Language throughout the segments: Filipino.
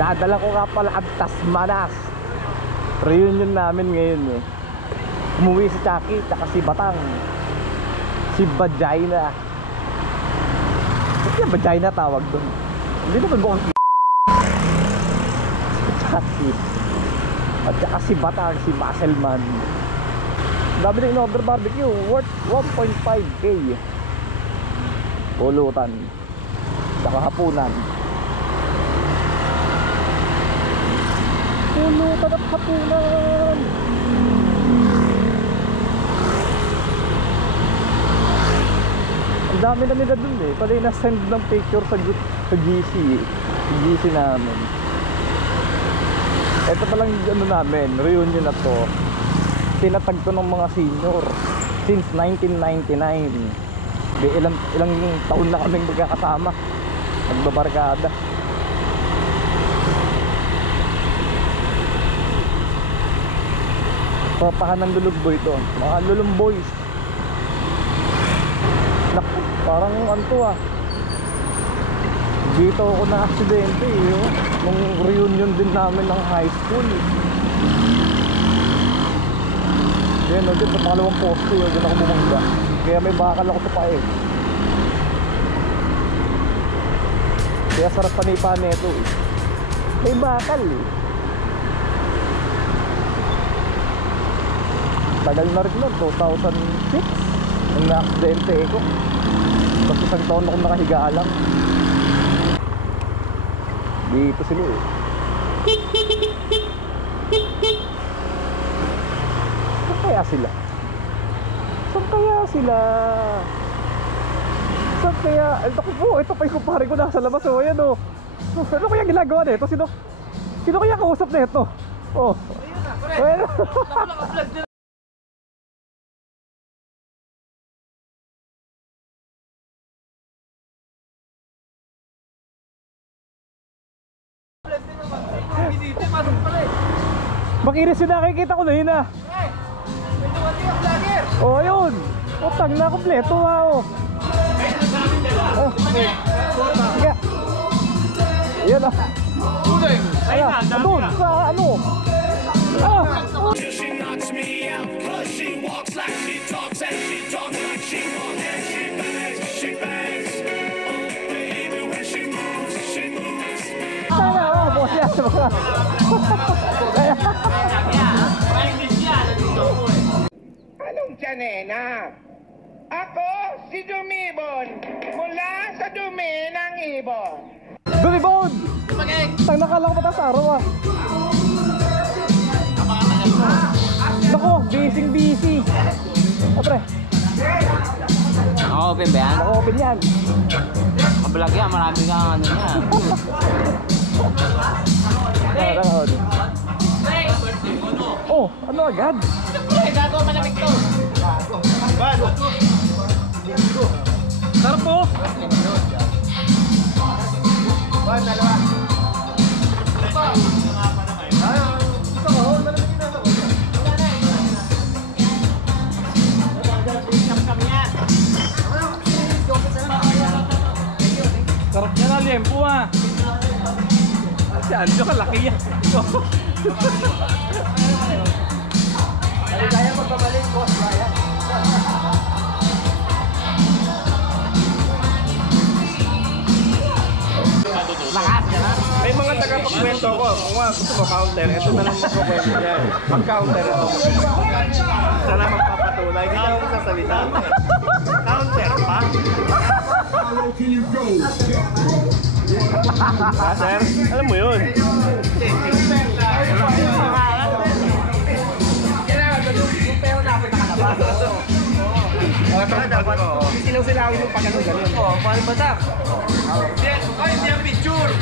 Dadala ko nga pala ang Tasmanas. Reunion namin ngayon eh. Umuwi si Chucky, tsaka si Batang. Si Vagina. Ba't yung Vagina tawag doon? Hindi naman mukhang si Chucky. At tsaka si Batang, si Muscleman. Dami na in-order barbecue, worth 1.5k. Pulutan, tsaka hapunan. Pulutan at hapunan. Ang dami na nila dun eh. Pala yung na-send ng picture sa GC. GC namin. Ito palang ano namin, reunion na to. Tinatag to ng mga senior since 1999. Ilang taon na kaming magkakasama, nagbabarkada. Papahan ng Lulumboy to, mga Lulumboys. Naku, parang anto ah. Dito ako na aksidente eh, oh. Nung reunion din namin ng high school. Yan o, dyan sa pangalawang poste yun, dyan ako bumangga. Kaya may bakal ako sa pae. Kaya sarap panipa nito eh. May bakal eh. Tagal na rin nun, 2006 nung na-aksidente ko. Tapos isang taon akong nakahiga lang. Dito sila eh. Saan kaya sila? Saan kaya sila? Saan kaya? Ito pa yung kumpare ko nasa labas. O, ayan o. Ano kaya ginagawa nito? Sino kaya kausap nito? Oh. Ayun na. Makinis yung nakikita ko na yun ah. Oh yun. Utang na kompleto ha oh. Sige. Yan ah. Ayan, doon sa ano. Ah. Sana oh, boss yan. Anong tsanena? Ako si Dumibon mula sa dumi ng ibon. Dumibon! Tang nakalang patas araw ah. Naku, busy. Apre. Naka-open ba yan? Naka-open yan. Mabalag yan, marami kang ano yan. Oh, ano agad? Gago, malamig to. Sarap po! Sarap niya na, liempo ah. Si Anjo, kalaki yan. Kaya magpabalik ko, kaya. Lakas ka na. May mga tagapagkwento ko. Kung gusto mo counter, ito na lang magpakwento yan. Mag-counter ito. Sana magpapatunay. Hindi ako sasalita. Counter pa? Sir, alam mo yun. Dapat silaw-silawin yung pag-ano-ganon. Oo, paano ba sak? Hindi ang picture!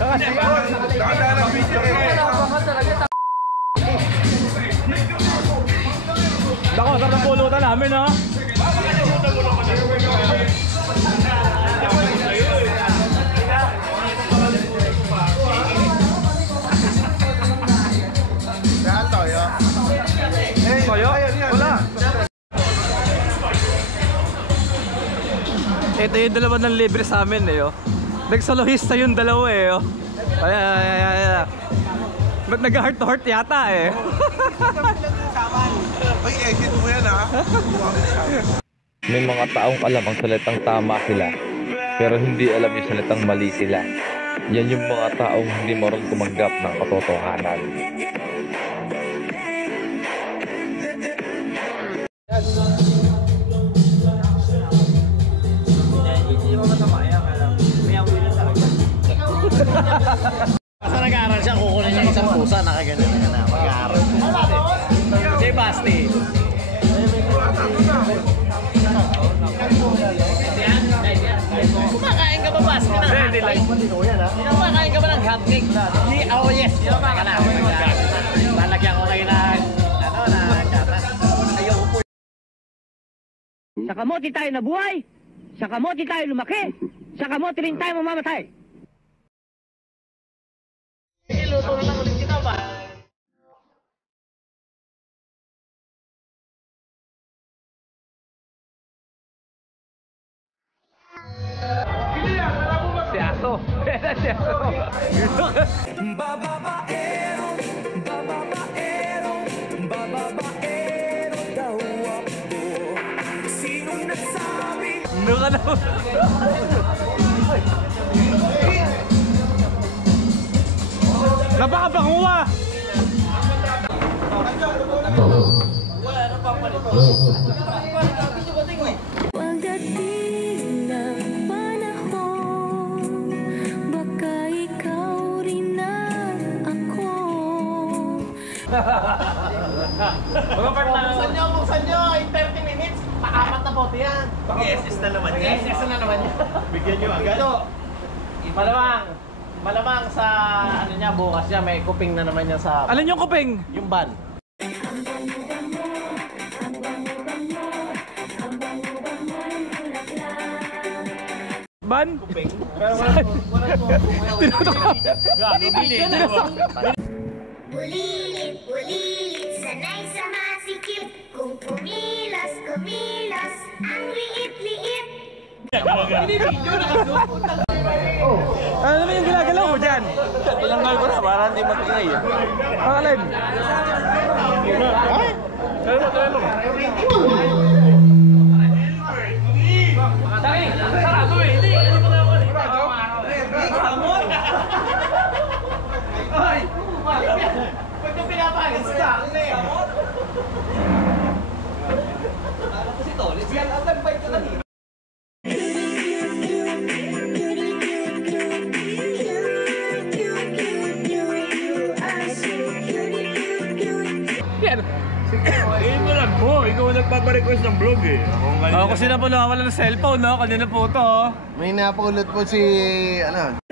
Nakadaan ang picture eh! Dako, sarap ng pulutan namin ha? Saan tayo? Toyo? Wala! Ito yung dalawa ng libre sa amin eh oh. Nagsolohista yung dalawa eh. Oh. Ay. Ba't nag-heart to heart yata eh? Ay, edit mo yan ha. May mga taong alam ang salitang tama sila, pero hindi alam yung salitang mali sila. Yan yung mga taong hindi marunong tumanggap ng katotohanan. Basta nag-aaral siya, kukunin niya isang pusa, nakaganyan na mag-aaral. Si Basti. Kumakain ka ba, Basti, ng hotcake? Kumakain ka ba ng hotcake? Oh yes, kumakain ka na. Lalagyan ko kayo ng, gatas. Ayoko po. Sa kamote tayo nabuhay, sa kamote tayo lumaki, sa kamote rin tayo mamamatay. Iluto na lang ulit kita ba? Si Aso. Si Aso. Ano ka na? Napakabanguwa! Pagdating ng panahon, baka ikaw rin na ako. Buksan nyo, in 30 minutes, paapat na bote yan. Pag-SS na naman yan. SS na naman yan. Bigyan nyo agad. Malamang sa ano niya bukas niya may kuping na naman niya sa Alin yung kuping? yung ban. Ban? Kuping. Pero Bulilit, sanay sa masikip. Kung kumilos, kumilos, ang liit-liit. Ano naman yung ginagalaw mo dyan? Talanggal ko na para hindi mag-ingay. Ang alin? Pag yung pinapagin sa akin na yan. Kasi to, let's get out and bite ka lang. Ikaw nagpaparequest ng vlog eh. Ako kasi na po nawawala ng cellphone, no? Kanina po to, oh. May napulot po si,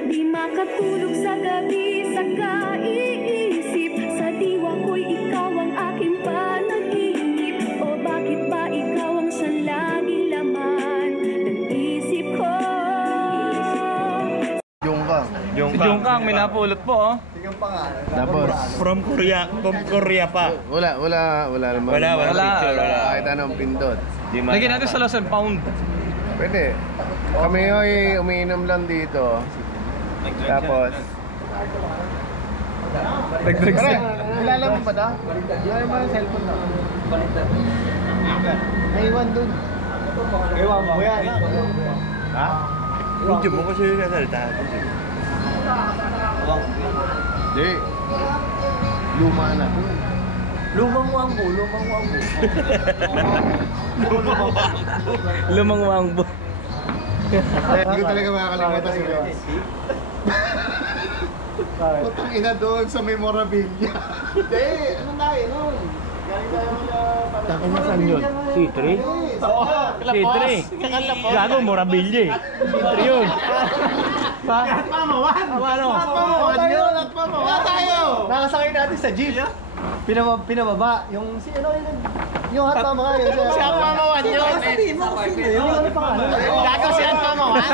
Di makatulog sa gabi sa kaiisip. Sa diwa ko'y ikaw ang aking panaginip. O bakit ba ikaw ang laging laman ng isip ko? Si Jungkang, may napulot po, oh. Tapos, from Korea pa. Wala naman. Wala. Kahit anong pindot. Lagyan natin sa lost and found. Pwede. Kami ay umiinom lang dito. Tapos, Nag-drugs pare, na. kilala mo ba daw? Yung mo yung cellphone na. Naiwan dun. Ewan mo yan. Ha? Video mo kasi yung nasalita. Di. Luma na. Lumang wangbo. Lumang wangbo. Hindi ko talaga makakalimutan si Ross. Putang ina doon sa memorabilia. Hindi, ano tayo nun? Galing tayo Saan yun? C3? C3? Gago, Morabilia eh. C3 yun. At pamawan yun! At tayo! Nakasakay natin sa jeep. Pinababa. Yung si ano yung hot mama kayo. Si At Mamawan yun. Sabihin mo kung sino yun. Yung ano pangalan? Gago si At Mamawan.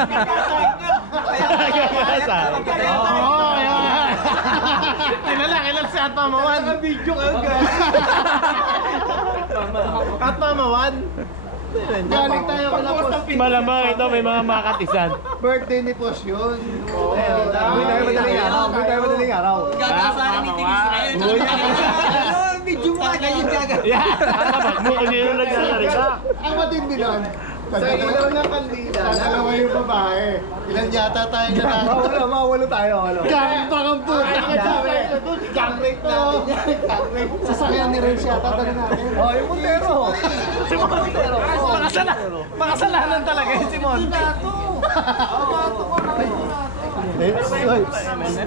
Oo, yan. Kilala si At Mamawan. Video kayo guys. At Mamawan. Galing tayo kala Post. Malamang ito may mga makatisan. Birthday ni Post yun. Gawin tayo madaling araw. Gawin tayo madaling araw. Gagawa ni Tingin Israel. Medyo mga ganyan gaga. Kapag mo kasi yung nagsasalita. Ang matindi nun, sa ilaw ng kandila, dalawa yung babae. Ilan yata tayo na tayo? Mawala tayo. Gang po! Gang rape natin yan. Sasakyan ni Renz yata dala natin. Oh, yung Montero. Si Montero. Makasalanan talaga yung si Montero.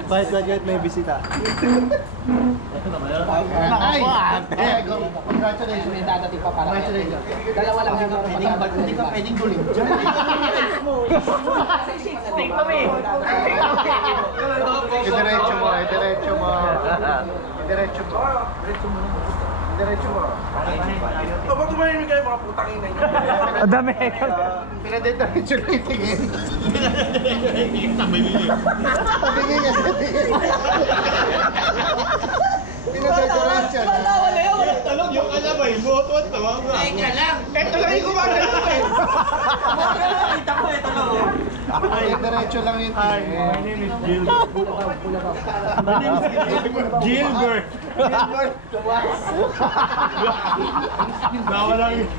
Bahit graduate may bisita. Ay! Congratulations. May dadating pa para. Congratulations. Dalawa lang yung Hindi ka pwedeng guling dyan. Take kami. Idiretso mo, idiretso mo. Idiretso mo. Idiretso mo. Ba't tumayin kayo mga putang ina nyo? Dami. Pinadiretso na itingin. Tabingin ka sa tingin. Pinadiretso na. Walang talong yung kasabay mo. Tuwan tawag nga. Teka lang. Ito lang yung gumagano eh. Kita ko ito lang. Ay, diretso lang yung tingin. My name is Gilbert. Gilbert. Nawala yung...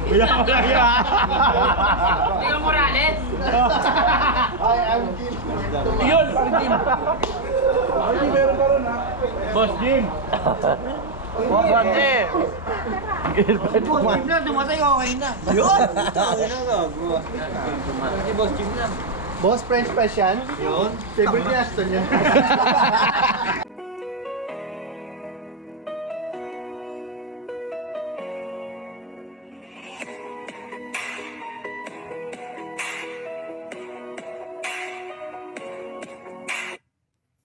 Tingnan Morales. Ay, I'm Gilbert. Yun! Boss Jim! Boss Jim! Boss Jim na, dumatay okay na. Yun! Si Boss Jim na. Boss, French press yan? Yun. Favorite ni Aston yan.